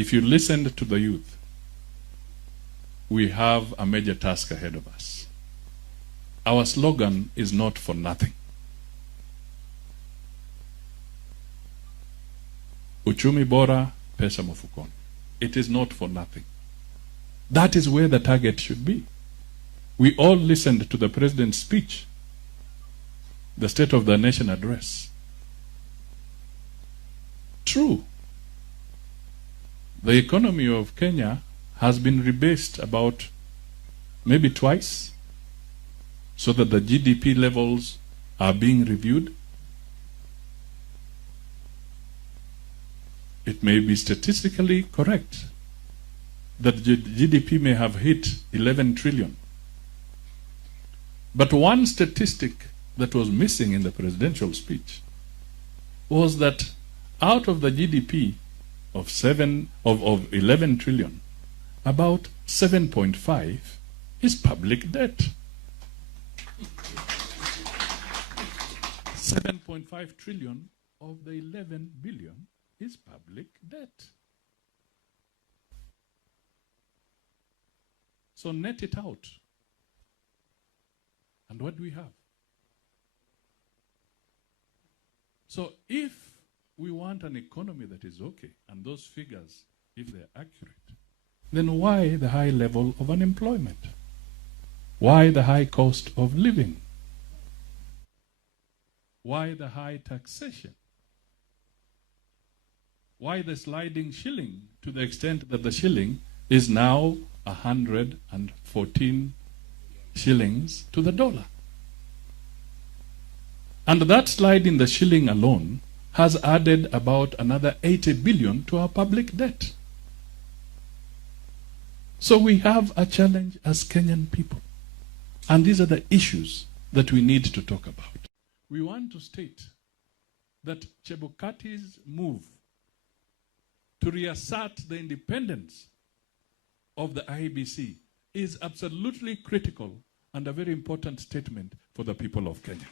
if you listened to the youth, we have a major task ahead of us. Our slogan is not for nothing. Uchumi bora, pesa mfukoni. It is not for nothing. That is where the target should be. We all listened to the president's speech, the State of the Nation address. True. The economy of Kenya has been rebased about maybe twice, so that the GDP levels are being reviewed. It may be statistically correct that GDP may have hit 11 trillion. But one statistic that was missing in the presidential speech was that out of the GDP of 11 trillion, about 7.5 is public debt. 7.5 trillion of the 11 billion is public debt. So net it out. And what do we have? So if we want an economy that is okay, and those figures, if they're accurate, then why the high level of unemployment? Why the high cost of living? Why the high taxation? Why the sliding shilling, to the extent that the shilling is now 114 shillings to the dollar? And that slide in the shilling alone has added about another 80 billion to our public debt. So we have a challenge as Kenyan people. And these are the issues that we need to talk about. We want to state that Chebukati's move to reassert the independence of the IEBC is absolutely critical and a very important statement for the people of Kenya.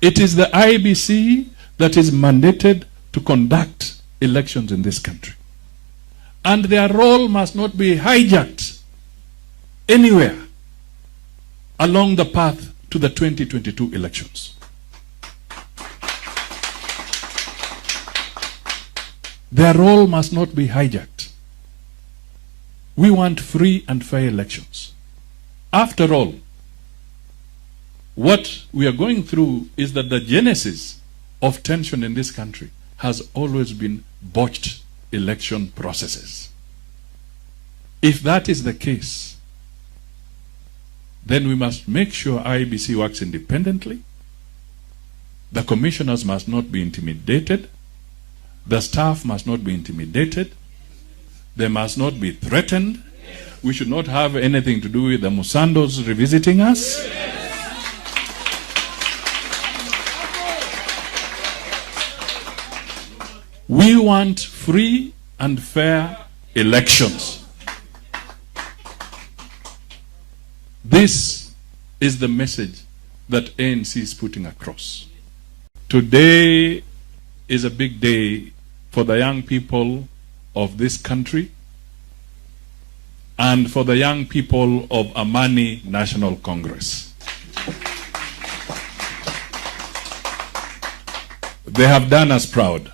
It is the IEBC that is mandated to conduct elections in this country. And their role must not be hijacked anywhere along the path to the 2022 elections. Their role must not be hijacked. We want free and fair elections. After all, what we are going through is that the genesis of tension in this country has always been botched election processes. If that is the case, then we must make sure IEBC works independently. The commissioners must not be intimidated. The staff must not be intimidated. They must not be threatened. We should not have anything to do with the Musandos revisiting us. We want free and fair elections. This is the message that ANC is putting across. Today is a big day for the young people of this country and for the young people of Amani National Congress. They have done us proud.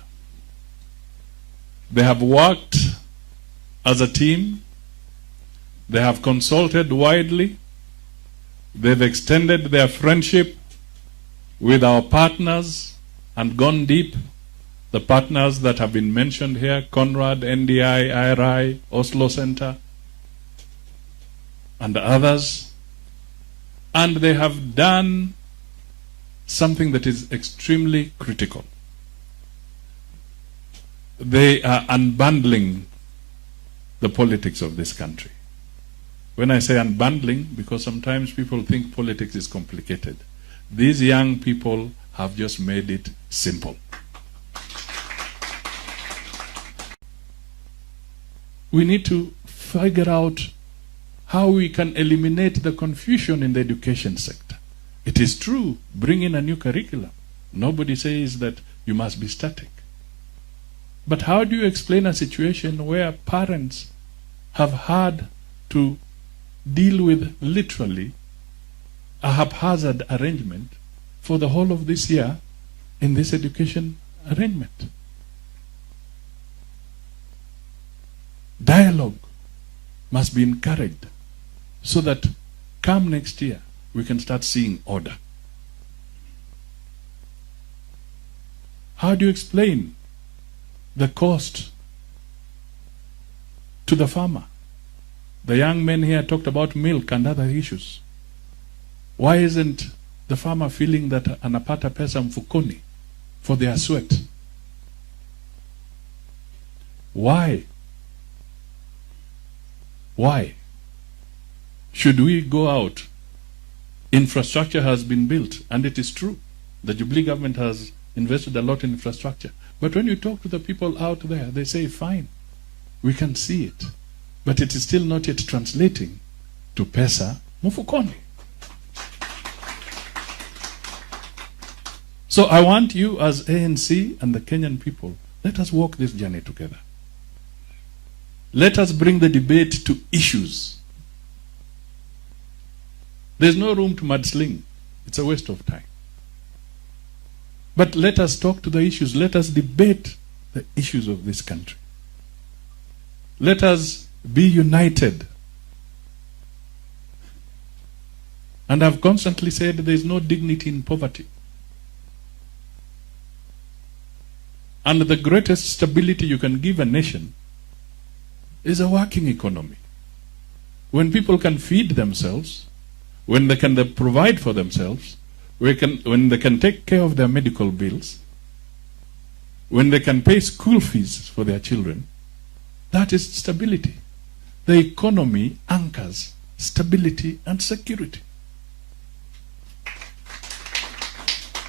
They have worked as a team. They have consulted widely. They've extended their friendship with our partners and gone deep. The partners that have been mentioned here, Conrad, NDI, IRI, Oslo Center, and others. And they have done something that is extremely critical. They are unbundling the politics of this country. When I say unbundling, because sometimes people think politics is complicated. These young people have just made it simple. We need to figure out how we can eliminate the confusion in the education sector. It is true, bring in a new curriculum. Nobody says that you must be static. But how do you explain a situation where parents have had to deal with literally a haphazard arrangement for the whole of this year in this education arrangement? Dialogue must be encouraged so that come next year we can start seeing order. How do you explain the cost to the farmer? The young men here talked about milk and other issues. Why isn't the farmer feeling that anapata pesa mfukoni for their sweat? Why? Why should we go out? Infrastructure has been built, and it is true. The Jubilee government has invested a lot in infrastructure. But when you talk to the people out there, they say, fine, we can see it. But it is still not yet translating to pesa mfukoni. So I want you as ANC and the Kenyan people, let us walk this journey together. Let us bring the debate to issues. There's no room to mudsling. It's a waste of time. But let us talk to the issues. Let us debate the issues of this country. Let us be united. And I've constantly said there's no dignity in poverty. And the greatest stability you can give a nation is a working economy. When people can feed themselves, when they can provide for themselves, when they can take care of their medical bills, when they can pay school fees for their children, that is stability. The economy anchors stability and security.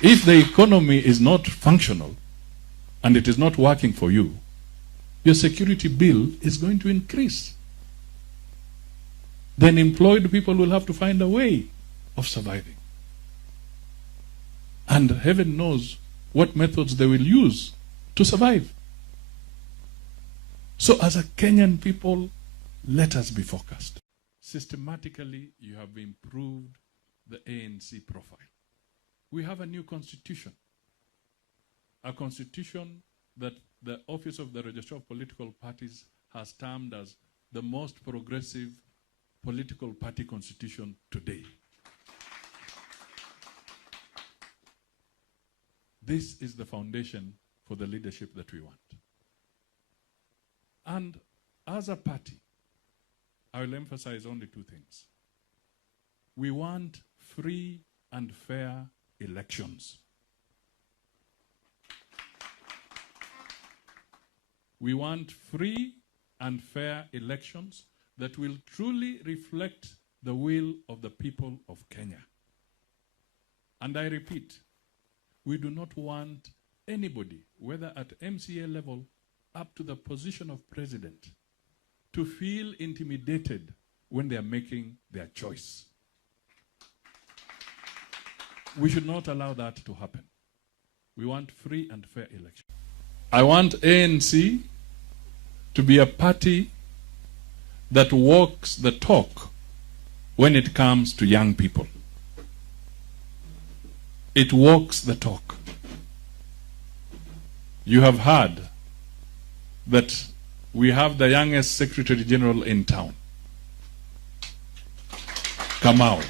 If the economy is not functional and it is not working for you, your security bill is going to increase. Then employed people will have to find a way of surviving. And heaven knows what methods they will use to survive. So as a Kenyan people, let us be focused. Systematically, you have improved the ANC profile. We have a new constitution. A constitution that the Office of the Registrar of Political Parties has termed as the most progressive political party constitution today. This is the foundation for the leadership that we want. And as a party, I will emphasize only two things. We want free and fair elections. We want free and fair elections that will truly reflect the will of the people of Kenya. And I repeat, we do not want anybody, whether at MCA level up to the position of president, to feel intimidated when they are making their choice. We should not allow that to happen. We want free and fair elections. I want ANC to be a party that walks the talk when it comes to young people. It walks the talk. You have heard that we have the youngest Secretary General in town, Kamau.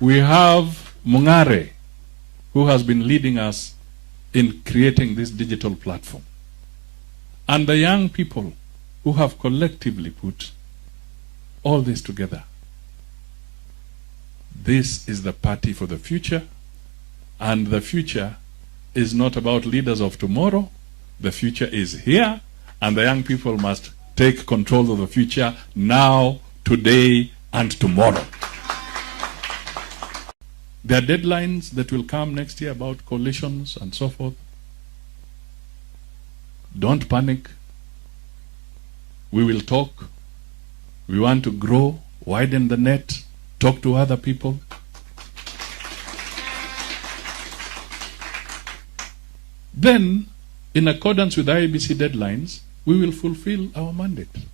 We have Mungare, who has been leading us in creating this digital platform. And the young people who have collectively put all this together. This is the party for the future, and the future is not about leaders of tomorrow. The future is here, and the young people must take control of the future now, today, and tomorrow. There are deadlines that will come next year about coalitions and so forth. Don't panic. We will talk. We want to grow, widen the net, talk to other people. then in accordance with IEBC deadlines, we will fulfill our mandate.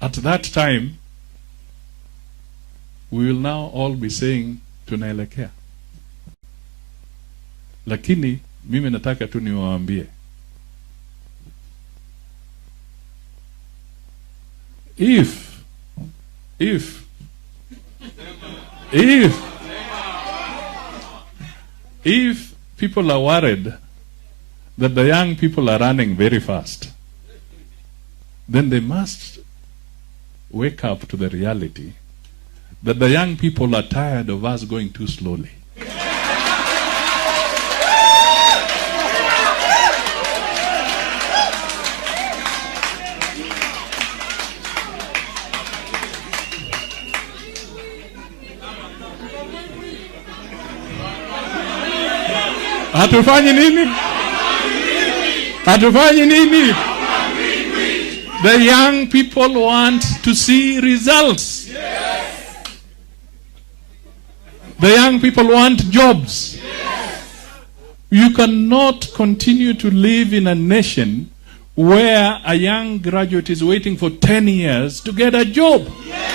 At that time, we will now all be saying tunaelekea. Lakini mimi nataka tu niwaambie, if people are worried that the young people are running very fast, then they must wake up to the reality that the young people are tired of us going too slowly. Hatufanyi nini? Hatufanyi nini? The young people want to see results. Yes. The young people want jobs. Yes. You cannot continue to live in a nation where a young graduate is waiting for 10 years to get a job. Yes.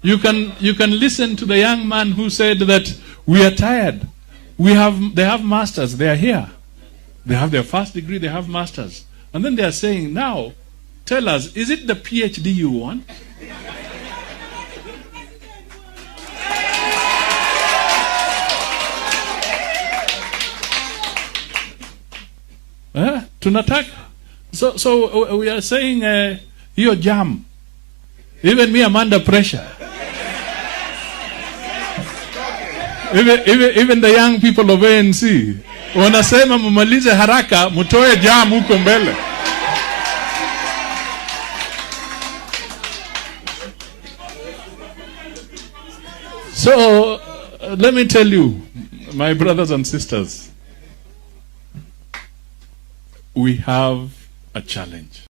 You can listen to the young man who said that we are tired. They have masters, they are here. They have their first degree, they have masters. And then they are saying, now, tell us, is it the PhD you want? Tunataka. So we are saying, your jam. Even me, I'm under pressure. Even the young people of ANC wanasema mumalize haraka mutoe jam huko mbele. So let me tell you, my brothers and sisters, we have a challenge.